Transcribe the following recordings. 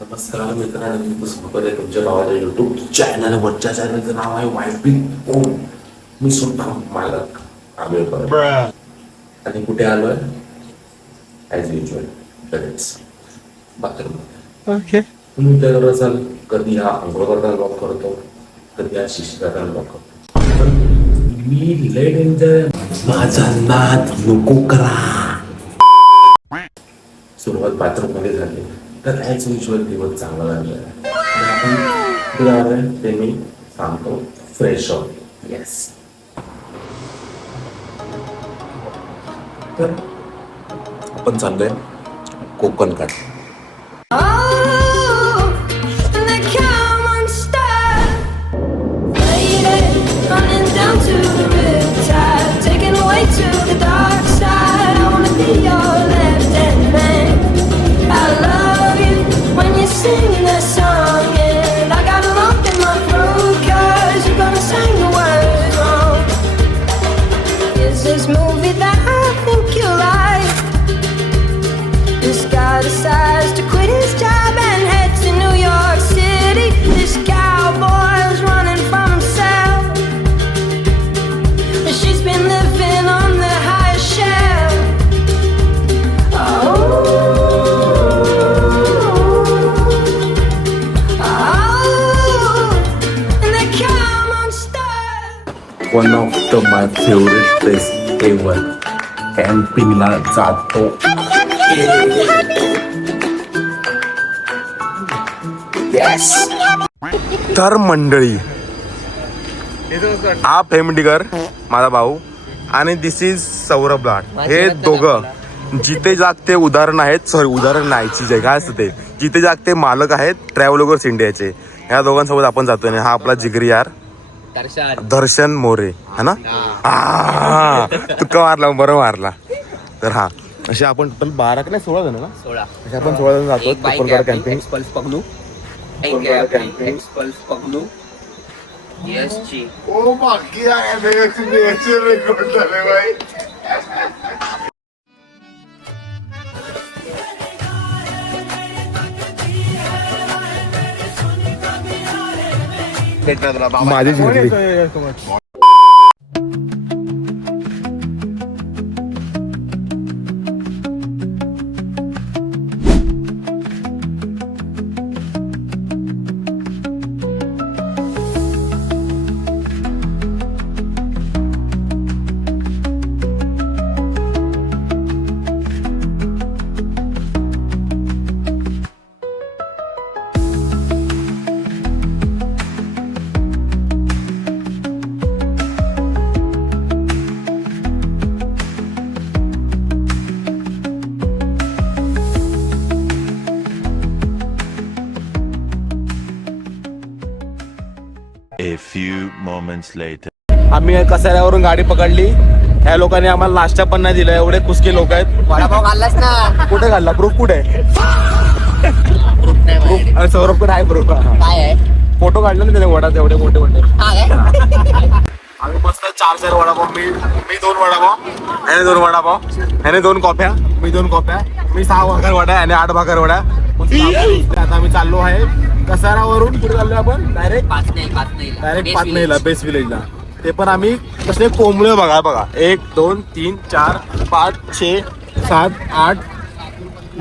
नमस्कार मित्रांनो, मी पुष्पपद आहे तुमच्या भावाच्या युट्यूब चॅनल वरच्या चॅनलचं नाव आहे वायपी ओम. मी स्वतः मालक आंबेडकर आणि कुठे आलोय ॲज युजल लगेच बाथरूम. ओके. तुम्ही विचार असाल कधी हा आंघोळ करताना लॉक करतो, कधी हा शिशी करताना लॉक करतो. पण मी लेट एन्जॉय माझा नाद नको करा. सुरुवात बाथरूम मध्ये झाली तर ॲज युजल दिवस चांगला लागला आपण ते मी सांगतो फ्रेश आउट. येस, तर आपण चाललोय कोकण काठ. Singing that song and I got a lump in my throat 'cause you're gonna sing the words wrong. Is this movie that I think you like? This guy decides to quit his job and head to New York City. This cowboy's running from himself. She's been living on the highest shelf. One of the my favourite place ever. कॅम्पिंगला जातो. Yes. तर मंडळी, हा फेमडिगर माझा भाऊ आणि दिस is Saurabh लाड. हे दोघं जिथे जागते उदाहरण आहेत. सॉरी, उदाहरण नाही, चीज आहे. काय असतं ते? जिथे जागते मालक आहेत ट्रॅव्हलर्स इंडियाचे. ह्या दोघांसोबत आपण जातोय. हा आपला जिगरी यार दर्शन मोरे है ना. तुका मारला, बरं मारला. तर हा असे आपण टोटल 12 का नाही 16 जण ना. 16 असे आपण 16 जण जातो कोकणकाठ कॅम्पिंग. माझी जिंकली. A few moments later. आम्ही कसाऱ्यावरून गाडी पकडली. ह्या लोकांनी आम्हाला नाश्ता पण नाही दिला. एवढे कुसके लोक आहेत. वडापाव खाल्लास ना? कुठे घालला? प्रूफ कुठे आहे? प्रूफ अरे सौरभकडे आहे प्रूफ. काय आहे? फोटो काढला ना त्याने वडात एवढे मोठे मोठे. हा काय? आम्ही मस्त 4 वडापाव. मी 2 वडापाव, ह्याने 2 वडापाव, ह्याने 2 कॉफ्या, मी 2 कॉफ्या, मी 6 भाकर वड्या आणि 8 भाकर वड्या. आता आम्ही चाललो आहे कसारावरून. कुठे चाललोय आपण? डायरेक्ट पाचनेला, बेस्ट विलेजला. ते पण आम्ही कसले कोंबळे बघा 1 2 3 4 5 6 7 8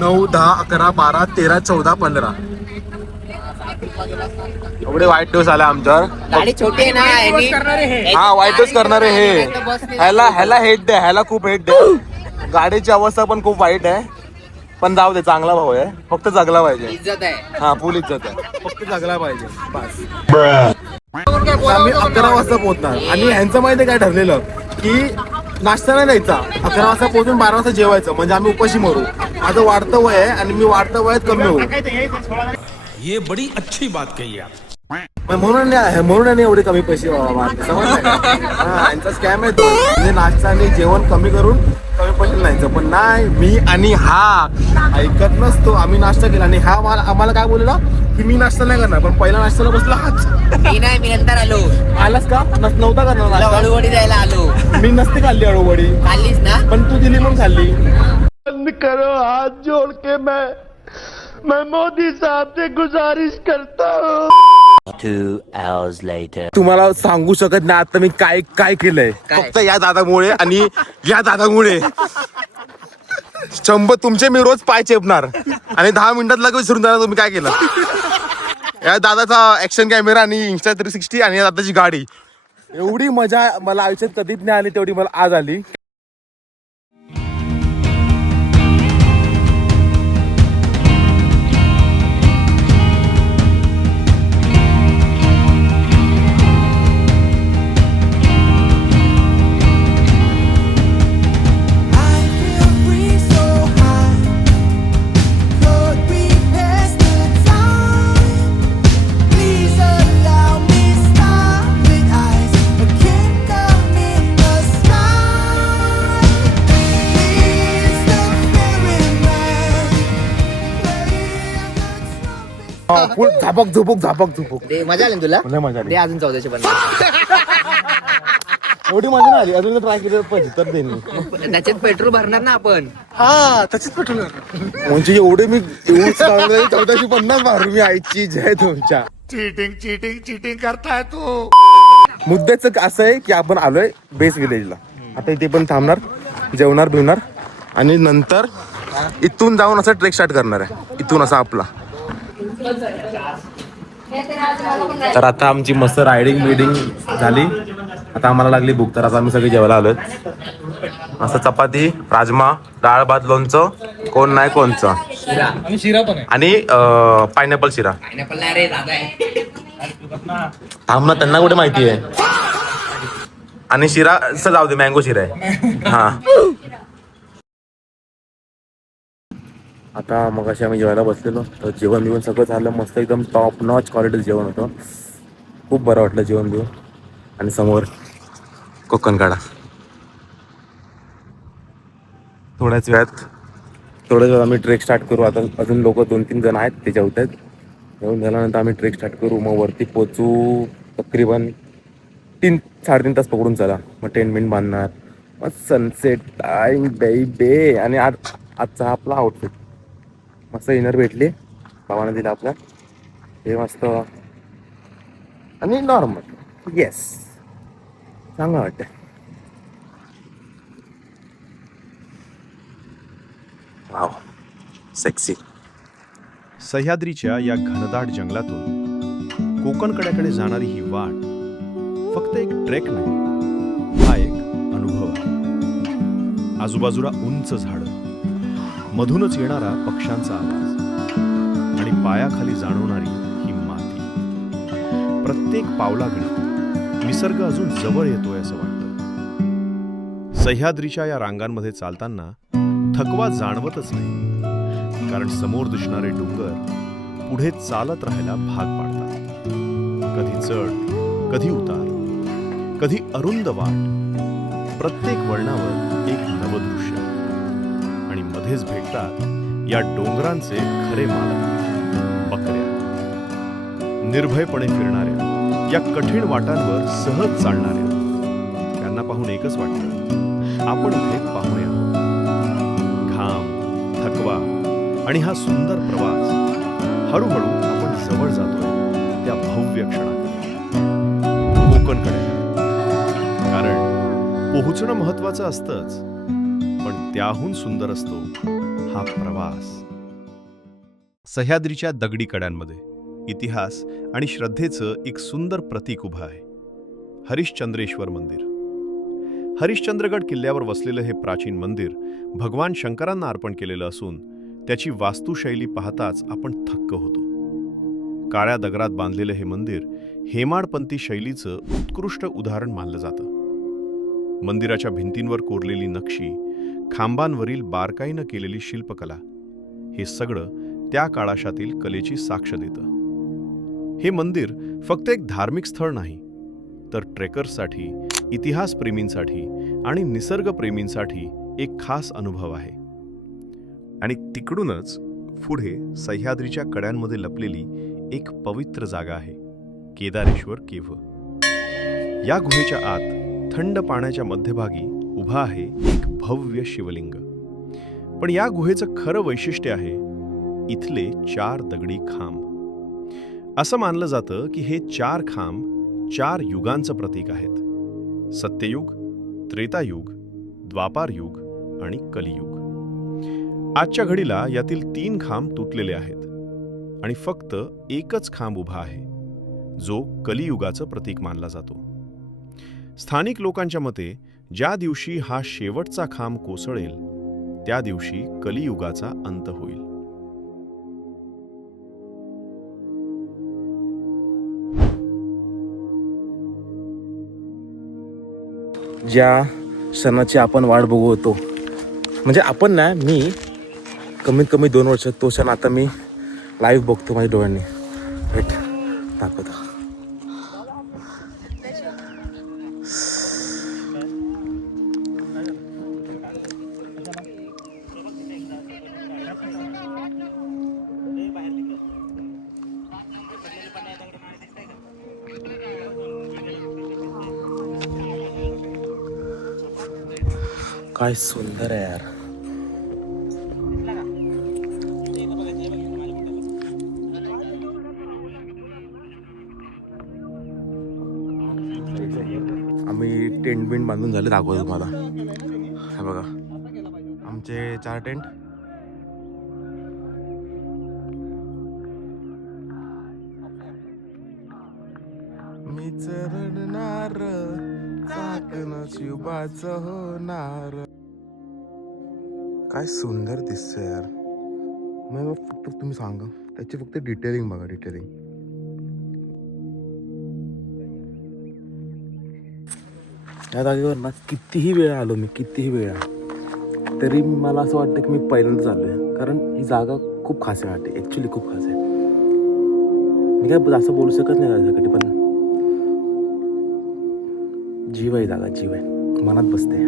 9 10 11 12 13 14 15 एवढे वाईट दिवस आले आमच्यावर. गाडी छोटी आहे ना. हा, वाईटच करणारे हे. ह्याला हेट द्या, ह्याला खूप हेट द्या. गाडीची अवस्था पण खूप वाईट आहे. पण जाऊ दे, चांगला भाऊ आहे. फक्त जगला पाहिजे. इज्जत आहे. हा, फुल इज्जत आहे. फक्त जगला पाहिजे बस. आम्ही 11 वाजता पोहोचणार. आणि ह्यांचं माहिती काय ठरलेलं की नाश्ता नाही द्यायचा. 11 वाजता पोहोचून 12 वाजता जेवायचं. म्हणजे आम्ही उपाशी मरू. माझं वाढतं वय आहे आणि मी वाढतं वयात कमी होऊ. ये बड़ी अच्छी बात कही आप. म्हणून एवढे कमी पैसे मारले. समजलं का? हा, यांचा स्कॅम आहे तो. म्हणजे नाश्ता आणि जेवण कमी करून कमी पैसे न्यायचं. पण नाही, मी आणि हा ऐकत नसतो. आम्ही नाश्ता केला आणि हा आम्हाला काय बोलला की मी नाश्ता नाही करणार. पण पहिला नाश्त्याला बसला हाच. मी नंतर आलो. आलास का? नव्हता करणार नाश्ता. अळूवडी द्यायला आलो. मी नसते खाल्ली अळूवडी. खाल्लीस ना? पण तू दिली म्हणून खाल्ली. बंद करो हाथ जोड़ के मैं 2 hours later. तुम्हाला सांगू शकत नाही आता मी काय काय केलंय. फक्त या दादामुळे आणि या दादामुळे 100 तुमचे मी रोज पाय चेपणार आणि 10 मिनिटात लगेच विसरून जाणार तुम्ही काय केलं. या दादाचा ऍक्शन कॅमेरा आणि Insta 360 आणि या दादाची गाडी. एवढी मजा मला आयुष्यात कधीच नाही आली तेवढी मला आज आली. फुल झापक झुपूक ते मजा आली ना तुला लय मजा आली. ते अजून 1450 एवढी मजा नाही आली अजून ट्राय केलं पाहिजे तर देईन मी. त्याच्यात पेट्रोल भरणार ना आपण. हा त्याच्यात पेट्रोल म्हणजे एवढे मी 1450 मारू मी आईची जय तुमच्या. चीटिंग करताय तू. मुद्द्याचं असं आहे की आपण आलोय बेस विलेजला. आता इथे पण थांबणार जेवणार बिवणार आणि नंतर इथून जाऊन असं ट्रेक स्टार्ट करणार आहे. इथून असा आपला. तर आता आमची मस्त रायडिंग बिडिंग झाली. आता आम्हाला लागली भूक तर आता आम्ही सगळे जेवायला आलोय. असं चपाती राजमा डाळ भात लोणचं कोण नाही कोणचं आणि पायनॅपल शिरा. पायनॅपल नाही रे दादा आहे. थांब ना त्यांना कुठे माहिती आहे. आणि शिरा जाऊ दे मँगो शिरा आहे. हा आता मग अशी आम्ही जेवायला बसलेलो तर जेवण बिवण सगळं झालं मस्त एकदम टॉप नॉच क्वालिटीचं जेवण होतं. खूप बरं वाटलं जेवण बिवण. आणि समोर कोकण काढा. थोड्याच वेळात आम्ही ट्रेक स्टार्ट करू. आता अजून लोक 2-3 जण आहेत ते जेवत आहेत. जेवून झाल्यानंतर आम्ही ट्रेक स्टार्ट करू. मग वरती पोचू तकरीबन 3-3.5 तास पकडून चला. मग टेंट मिंट बांधणार मग सनसेट टाईम बेबे. आणि आजचा आपला आउटफिट मस्त इनर भेटली भावानं दिला आपला हे मस्त आणि नॉर्मल. येस चांगलं वाटतं. Wow sexy. सह्याद्रीच्या या घनदाट जंगलातून कोकणकड्याकडे जाणारी ही वाट फक्त एक ट्रेक नाही, हा एक अनुभव आहे. आजूबाजूला उंच झाडं, मधूनच येणारा पक्ष्यांचा आवाज आणि पायाखाली जाणवणारी ही माती. प्रत्येक पावलाकडे निसर्ग अजून जवळ येतोय असं वाटतं. सह्याद्रीच्या या रांगांमध्ये चालताना थकवा जाणवतच नाही, कारण समोर दिसणारे डोंगर पुढे चालत राहायला भाग पाडतात. कधी चढ, कधी उतार, कधी अरुंद वाट. प्रत्येक वळणावर एक नवदृश्य आणि मध्येच भेटतात या डोंगरांचे खरे मालक, बकऱ्या. निर्भयपणे फिरणाऱ्या या कठीण वाटांवर सहज चालणाऱ्या. त्यांना पाहून एकच वाटतं, आपण इथे पाहुणे आहोत. घाम, थकवा आणि हा सुंदर प्रवास. हळूहळू आपण जवळ जातोय त्या भव्य क्षणाकडे, कोकणकडे. कारण पोहोचणं महत्वाचं असतंच, पण त्याहून सुंदर असतो हा प्रवास. सह्याद्रीच्या दगडी कड्यांमध्ये इतिहास आणि श्रद्धेचं एक सुंदर प्रतीक उभं आहे, हरिश्चंद्रेश्वर मंदिर. हरिश्चंद्रगड किल्ल्यावर वसलेलं हे प्राचीन मंदिर भगवान शंकरांना अर्पण केलेलं असून त्याची वास्तुशैली पाहताच आपण थक्क होतो. काळ्या दगडात बांधलेलं हे मंदिर हेमाडपंथी शैलीचं उत्कृष्ट उदाहरण मानलं जातं. मंदिराच्या भिंतींवर कोरलेली नक्षी, खांबांवरील बारकाईनं केलेली शिल्पकला, हे सगळं त्या काळाशातील कलेची साक्ष देतं. हे मंदिर फक्त एक धार्मिक स्थळ नाही, तर ट्रेकर्ससाठी, इतिहासप्रेमींसाठी आणि निसर्गप्रेमींसाठी एक खास अनुभव आहे. आणि तिकडूनच पुढे सह्याद्रीच्या कड्यांमध्ये लपलेली एक पवित्र जागा आहे, केदारेश्वर केव्ह. या गुहेच्या आत थंड पाण्याच्या मध्यभागी उभा आहे एक भव्य शिवलिंग. पण या गुहेचं खरं वैशिष्ट्य आहे इथले 4 दगडी खांब. असं मानलं जातं की हे 4 खांब 4 युगांचं प्रतीक आहेत. सत्ययुग, त्रेतायुग, द्वापारयुग आणि कलियुग. आजच्या घडीला यातील 3 खांब तुटलेले आहेत आणि फक्त एकच खांब उभा आहे, जो कलियुगाचं प्रतीक मानला जातो. स्थानिक लोकांच्या मते ज्या दिवशी हा शेवटचा खांब कोसळेल त्या दिवशी कलियुगाचा अंत होईल. ज्या क्षणाची आपण वाट बघू होतो, म्हणजे आपण ना, मी कमीत कमी 2 वर्ष तो क्षण आता मी लाईव्ह बघतो माझ्या डोळ्यांनी. वेट दाखवतो. काय सुंदर आहे यार. आम्ही टेंट बिंट बांधून झाले, दाखवतो तुम्हाला. हे बघा आमचे 4 टेंट. मी चरणार चाकण शिवबाच होणार. काय सुंदर दिसतंय यार. मग फक्त तुम्ही सांगा, त्याची फक्त डिटेलिंग बघा, डिटेलिंग. या जागेवर ना कितीही वेळा आलो मी, कितीही वेळा, तरी मला असं वाटतं की मी पहिल्यांदाच आलो आहे. कारण ही जागा खूप खास आहे वाटते, ॲक्च्युली खूप खास आहे. मी काय असं बोलू शकत नाही त्याच्यासाठी, पण जीव आहे जागा, जीव आहे, मनात बसते.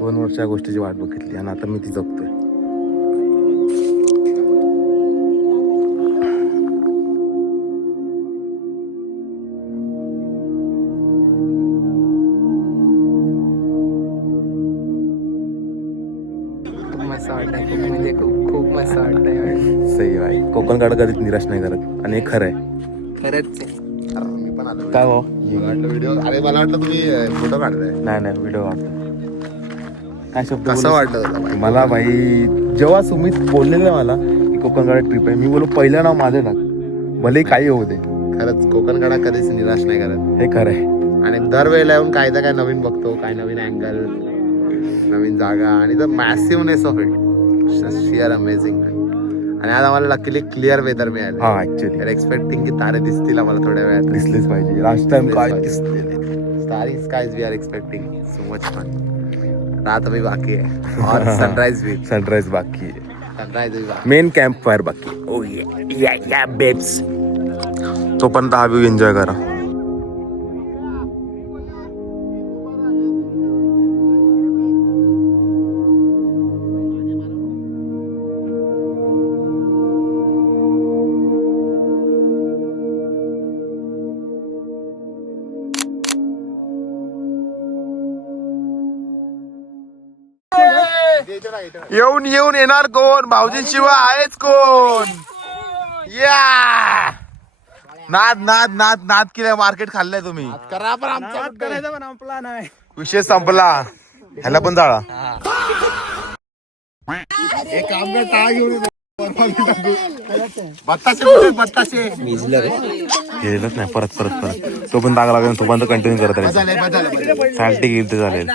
2 वर्ष या गोष्टीची वाट बघितली आणि आता मी ती जगतोय. मस्त वाटतंय, खूप म्हणजे खूप मस्त वाटतंय. सही भाई. कोकणकडे कधीच निराश नाही करत आणि हे खरं आहे. खरंच आहे. मी पण आलो. काय हो व्हिडिओ? अरे मला वाटलं तुम्ही फोटो काढताय. नाही व्हिडिओ काढतो. काय शब्द कसं वाटलं मला भाई, जेव्हा सुमित बोललेलं मला की कोकणकडे ट्रिप आहे, मी बोललो पहिलं नाव माझं टाक, भले काही होऊ दे. खरंच कोकणकडा कधीच निराश नाही करत, हे खरं आहे. आणि दरवेळेला येऊन काय तर काय नवीन बघतो, काय नवीन अँगल, नवीन जागा आणि the massiveness of it, sheer amazing. आणि आज आम्हाला लकीली क्लिअर वेदर मिळालं. हा ऍक्च्युली एक्सपेक्टिंग की तारे दिसतील आम्हाला थोड्या वेळात. दिसलेच पाहिजे. लास्ट टाइम काय दिसले, starry skies we are expecting so much fun. रात अभी बाकी है और सनराइज भी बाकी है. सनराइज भी बाकी, मेन कॅम्प फायर बाकी. ओ या बेब्स. तोपर्यंत हा व्ह्यू एन्जॉय करा. येऊन येणार कोण? भाऊजींशिवाय आहेच कोण? या नाद केलं. मार्केट खाल्लंय तुम्ही, करा पण आमचा विषय संपला. ह्याला पण जाळा. एक काम कर, टाळा घेऊन बत्ताशे गेलंच नाही. परत तो पण दाग लागेल, तो पण कंटिन्यू करत राहील. चालते गेल ते चालेल.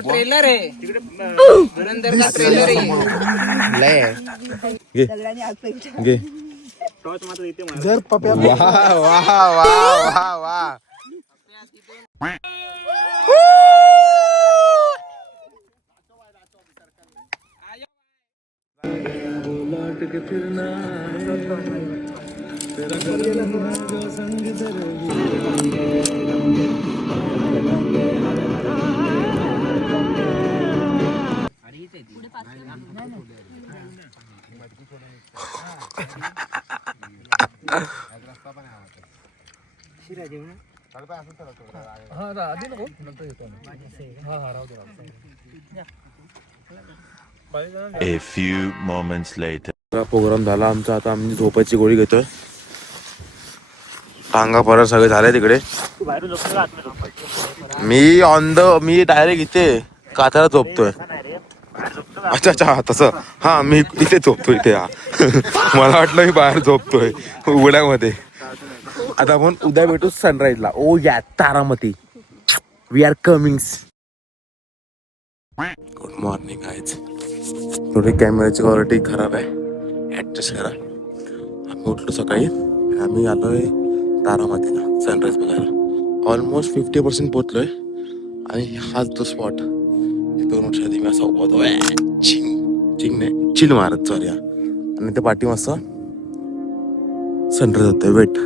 ट्रेलर आहे, धुरंधरचा ट्रेलर घे. जर पप्या वा A few moments later. Program झाला आमचा. आता आम्ही झोपायची गोळी घेतोय. टांगा परत सगळे झाले तिकडे. मी डायरेक्ट इथे काचाला झोपतोय. अच्छा अच्छा तसं हा मी इथे झोपतोय इथे. हा मला वाटलं मी बाहेर झोपतोय उघड्यामध्ये. आता आपण उद्या भेटू सनराईजला. ओ या Taramati. We are coming. Good morning guys. थोडी कॅमेराची क्वालिटी खराब आहे, ॲडजस्ट करा. आम्ही उठलो सकाळी. आम्ही आलोय तारामतीला सनराईज बघायला. ऑलमोस्ट 50% पोचलोय. आणि हाच तो स्पॉट 2 वर्षाआधी मी असा उभा होतो. चिंग नाही चिल मारत सॉरी. आणि ते पाठी मस्त सनराईज होतोय. वेट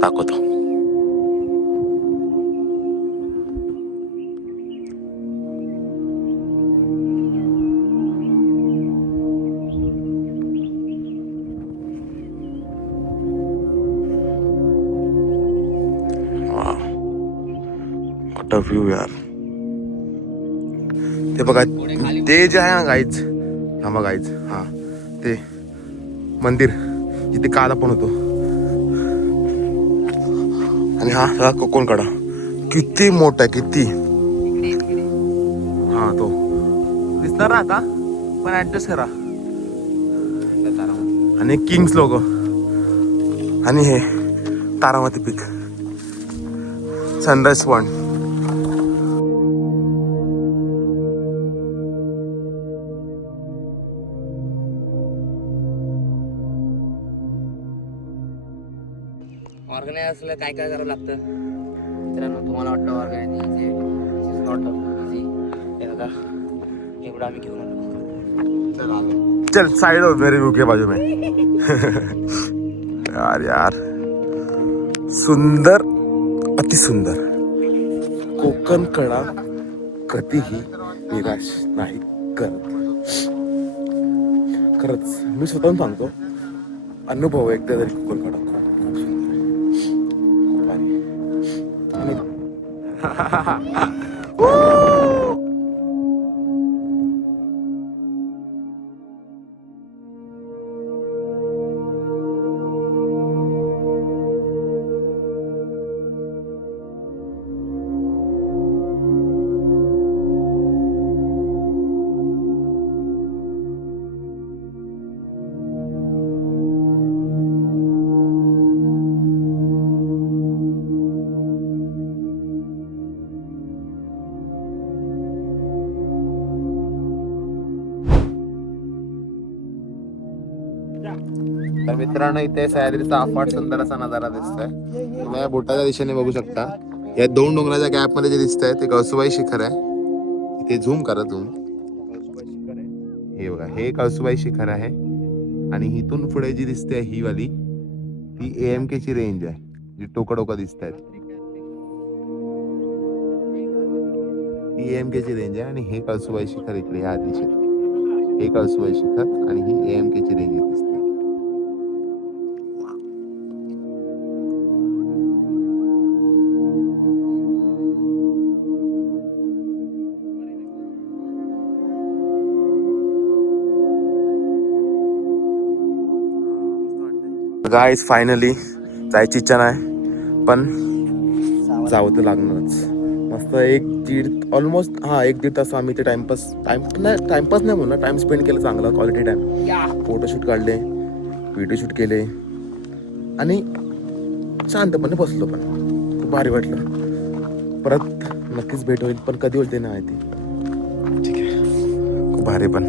दाखवतो. व्हॉट अ व्ह्यू यार. ते बघा ते जे आहे ना गाईज. हा बघा गाईज. हा ते मंदिर जिथे काल आपण होतो. आणि हा कोकणकडा किती मोठा आहे किती. हा तो दिसणार ना आता पण ऍडजस्ट करा. आणि किंग्स लोक आणि हे तारामती पीक सनराईज पॉइंट. ऑर्गनाइज असलं काय काय करावं लागतं मित्रांनो. तुम्हाला वाटतं ऑर्गनाइज इझी नॉट इझी. हे बघा एवढं आम्ही घेऊन आलो. चल साइड हो मेरे व्यू के बाजू में. यार सुंदर अति सुंदर. कोकण कडा कधीही निराश नाही करत. खरंच मी स्वतःहून सांगतो. अनुभव एकदा तरी कोकण कडा खूप सुंदर आहे. तर मित्रांनो इथे सह्याद्रीचा अफाट सुंदर असा नजारा दिसतोय. तुम्ही या बोटाच्या दिशेने बघू शकता. या 2 डोंगराच्या गॅप मध्ये जे दिसत आहे ते कळसुबाई शिखर आहे. इथे झूम करा झूम. हे बघा हे कळसुबाई शिखर आहे. आणि इथून पुढे जी दिसते ही वाली ती AMK ची रेंज आहे. जी टोकडोका दिसत आहेत ही AMK ची रेंज आहे. आणि हे कळसुबाई शिखर इकडे ह्या दिशेत. हे कळसुबाई शिखर आणि ही AMK ची रेंज दिसते. गाईज फायनली जायची इच्छा नाही पण जावं तर लागणारच. मस्त 1-1.5 तास आम्ही ते टाइमपास नाही म्हणून टाइम स्पेंड केला. चांगला क्वालिटी टाइम. फोटोशूट काढले, व्हिडिओ शूट केले आणि शांतपणे बसलो. पण खूप भारी वाटलं. परत नक्कीच भेट होईल पण कधी होईल ते नाही माहिती. ठीक आहे खूप भारी. पण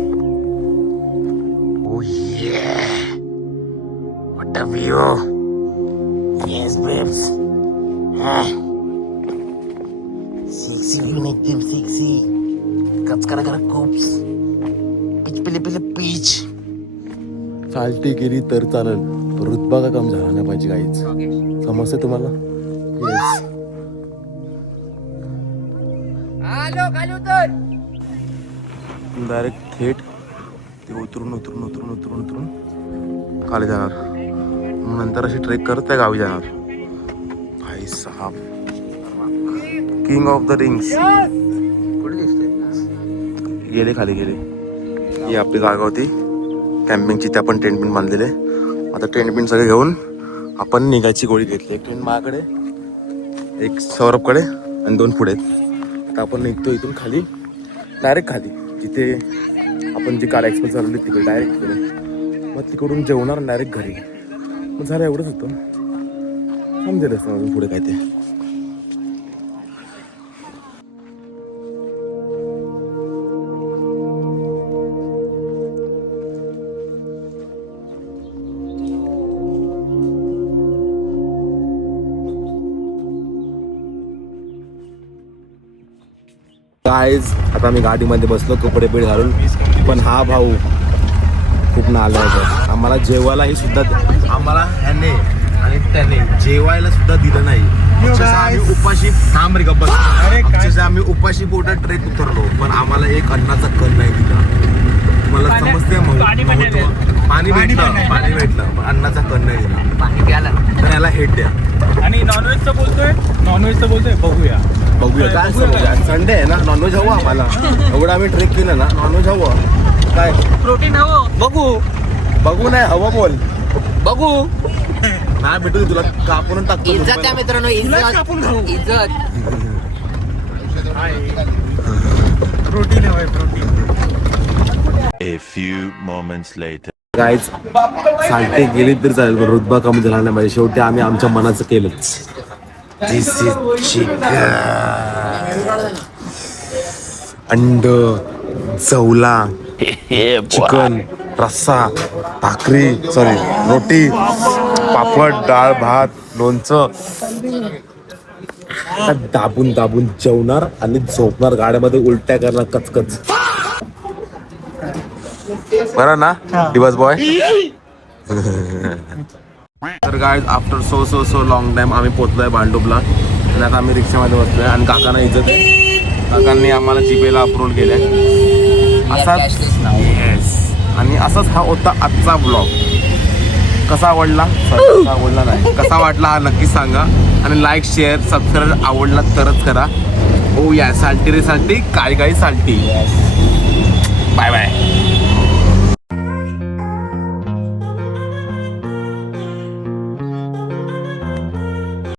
What a view! Yes, babes. Sexy view like them sexy. कचकरा कोप्स. पीच पीच. चालती गेली तर चालेल. रुतबा का कम झाला नाही पाहिजे काहीच. समजते तुम्हाला? येस. डायरेक्ट थेट ते उतरून खाली जाणार. नंतर अशी ट्रेक करत त्या गावी जाणार. भाई साहब किंग ऑफ द रिंग्स कुठे दिसतोय? गेले खाली गेले. ही आपली जागा होती कॅम्पिंगची. त्या पण टेंट पिन बांधलेले. आता टेंट पिन सगळे घेऊन आपण निघायची गोळी घेतली. एक टेंट माझ्याकडे, एक सौरभकडे आणि 2 पुढे. आता आपण निघतो इथून खाली, डायरेक्ट खाली जिथे आपण जी कार एक्सप्रेस झालेली तिकडे डायरेक्ट तिकडे. मग तिकडून जेवणार डायरेक्ट घरी. मग झालं एवढंच होतं. समजेल असतं अजून पुढे काय ते. गाईज आता मी गाडीमध्ये बसलो कपडे पेड घालून. पण हा भाऊ खूप नालायक आहे. आम्हाला जेवायलाही सुद्धा आम्हाला ह्याने आणि त्याने जेवायला सुद्धा दिलं नाही. अक्षरशः आम्ही उपाशी थांब रे गप्पा. अक्षरशः आम्ही उपाशी पोटात ट्रेक उतरलो पण आम्हाला एक अन्नाचा कण नाही दिला. तुम्हाला समजते पाणी भेटलं पण अन्नाचा कण नाही दिला. पाणी प्याला तर याला हेट द्या. आणि नॉनव्हेजचं बोलतोय बघूया काय असं संडे आहे ना, नॉनव्हेज हवं आम्हाला. एवढं आम्ही ट्रेक केलं ना, नॉनव्हेज हवं. काय प्रोटीन हवं. बघू नाही हवं बोल. बघू. नाही भेटू तुला कापून टाकतो. इज्जत आहे मित्रांनो, इज्जत. प्रोटीन हवंय protein. A few moments later. Guys सांगते गेली तरी चालेल पण रुतबा कमी झाला नाही पाहिजे. शेवटी आम्ही आमच्या मनाचं केलंच. This is chicken. अंड, चवला, चिकन, रस्सा, भाकरी, रोटी, पापड, डाळ, भात, लोणचं. दाबून दाबून जेवणार आणि झोपणार. गाड्यामध्ये उलट्या करणार कचकच. बरं ना दिवस बॉय. तर guys after so long time आम्ही पोहोचलोय भांडुपला. आणि आता आम्ही रिक्षामध्ये बसलोय आणि काकांना इज्जत आहे. काकांनी आम्हाला जीपेला अप्रूव्हल केलंय. असाच येस. आणि असाच हा होता आजचा ब्लॉग. कसा आवडला नाही कसा वाटला हा नक्की सांगा. आणि लाईक शेअर सबस्क्राईब आवडला तरच करा. ओ या साल्टी रे साल्टी, काय साल्टी. Bye bye.